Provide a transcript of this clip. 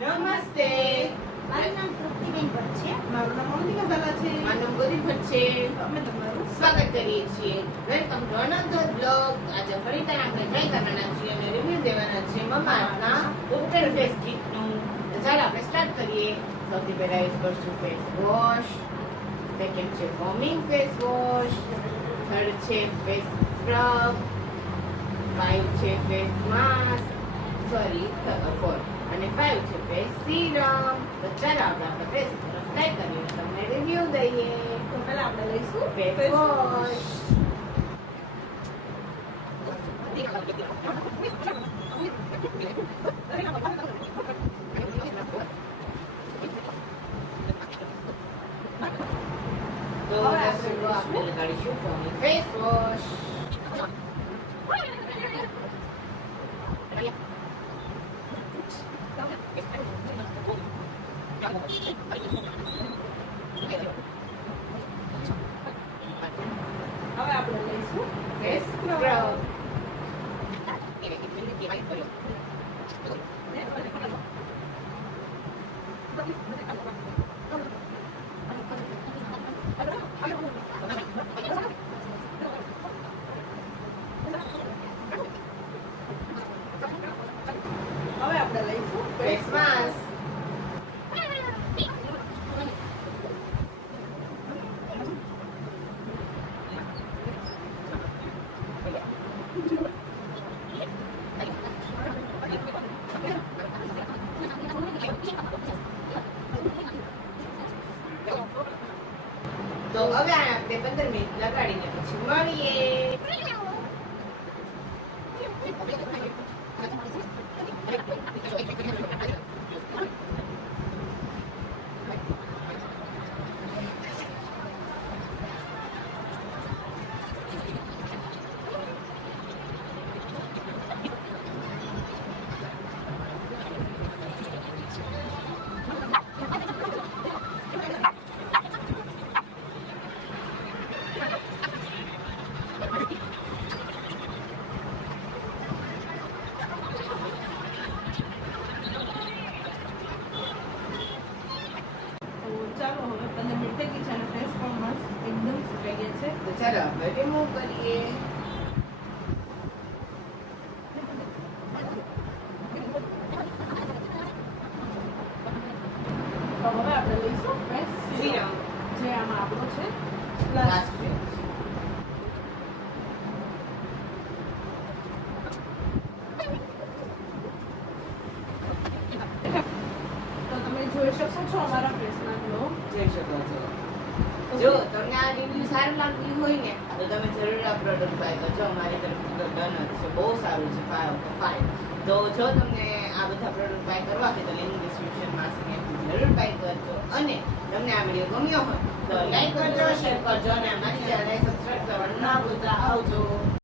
નમસ્તે. મારું નામ તૃપ્તિબેન ભટ્ટ છે. મારું નામ અવંતિકા ઝાલા છે. મારું નામ ગોરી ભટ્ટ છે. અમે તમારું સ્વાગત કરીએ છીએ. Welcome to another blog. આજે ફરીથી આપણે ટ્રાય કરવાના છીએ અને રિવ્યુ દેવાના છે મમાઅર્થના ઉપટેર ફેસ કીટનું. તો ચાલો આપણે સ્ટાર્ટ કરીએ. સૌથી પહેલા યુઝ કરશું ફેસ વોશ, સેકન્ડ છે ફોમિંગ ફેસ વોશ, થર્ડ છે ફેસ સ્ક્રબ, 5 છે ફેસ માસ્ક, સોરી 4 અને 5 છે ફેસ સીરમ. તો ચાલો આપણે ફેસ ટ્રાય કરીએ, તમને રિવ્યુ દઈએ. તો પહેલા આપણે લઈશું ફેસ વોશ. તો હવે આપણે લગાડીશું ફોમિંગ ફેસ વોશ. હવે આપણે લઈશું ફેસ સ્ક્રબ. હવે આપણે લઈશું ફેસ માસ્ક. તો હવે આપણે 15 મિનિટ લગાડીને પછી મળીએ. તો ચાલો હવે 15 મિનિટ થઈ ગઈ છે અને ફેસ પણ મસ્ત એકદમ સુકાઈ ગયા છે. તો ચાલો આપણે રિમૂવ કરીએ. તો હવે આપણે લઈશું ફેસ સીરમ. જે આમાં આપણો છે લાસ્ટ પ્લસ ફેસ. તો તમે જોઈ શકો છો અમારા ફેસના ગ્લો. જોઈ શકો છો. જો તમને આ રિવ્યુ સારું લાગ્યું હોય ને તો તમે જરૂર આ પ્રોડક્ટ બાય કરજો. અમારી તરફથી તો ડન જ છે, બહુ સારું છે. 5 of 5. તો જો તમને આ બધા પ્રોડક્ટ બાય કરવા છે તો લિંક ડિસ્ક્રિપ્શનમાં છે, જરૂર બાય કરજો. અને તમને આ વિડીયો ગમ્યો હોય તો લાઈક કરજો, શેર કરજો અને અમારી ચેનલને સબસ્ક્રાઇબ કરવાનું ના ભૂલતા. આવજો.